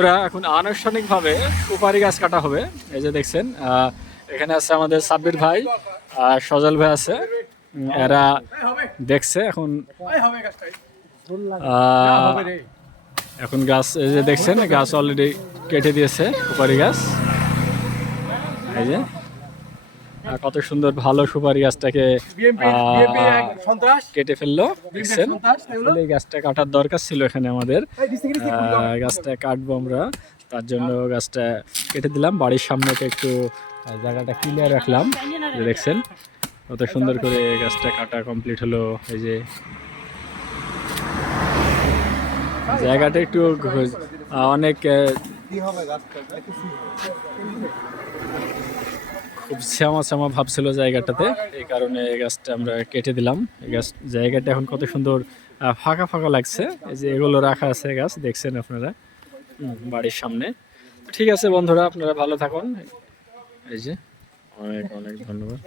তোরা এখন আনুষ্ঠানিকভাবে সুপারি গাছ কাটা হবে। এই যে দেখছেন এখানে আছে আমাদের সাব্বির ভাই আর সজল ভাই আছে। এরা দেখছে এখন এখন গাছ এই যে দেখছেন গাছ অলরেডি কেটে দিয়েছে সুপারি গাছ। এই যে কত সুন্দর ভালো সুপারি গাছটাকে কেটে ফেললো দেখছেন। এই গাছটা কাটার দরকার ছিল এখানে আমাদের, গাছটা কাটবো আমরা, তার জন্য গাছটা কেটে দিলাম। বাড়ির সামনেটা একটু জায়গাটা ক্লিয়ার রাখলাম। দেখছেন কত সুন্দর করে গাছটা কাটা কমপ্লিট হলো। এই যে জায়গাটা একটু অনেক খুব শ্যামা শ্যামা ভাব ছিল জায়গাটাতে, এই কারণে গাছটা আমরা কেটে দিলাম। গাছ জায়গাটা এখন কত সুন্দর ফাঁকা ফাঁকা লাগছে। এই যে এগুলো রাখা আছে গাছ দেখছেন আপনারা বাড়ির সামনে। ঠিক আছে বন্ধুরা, আপনারা ভালো থাকুন। এই যে অনেক অনেক ধন্যবাদ।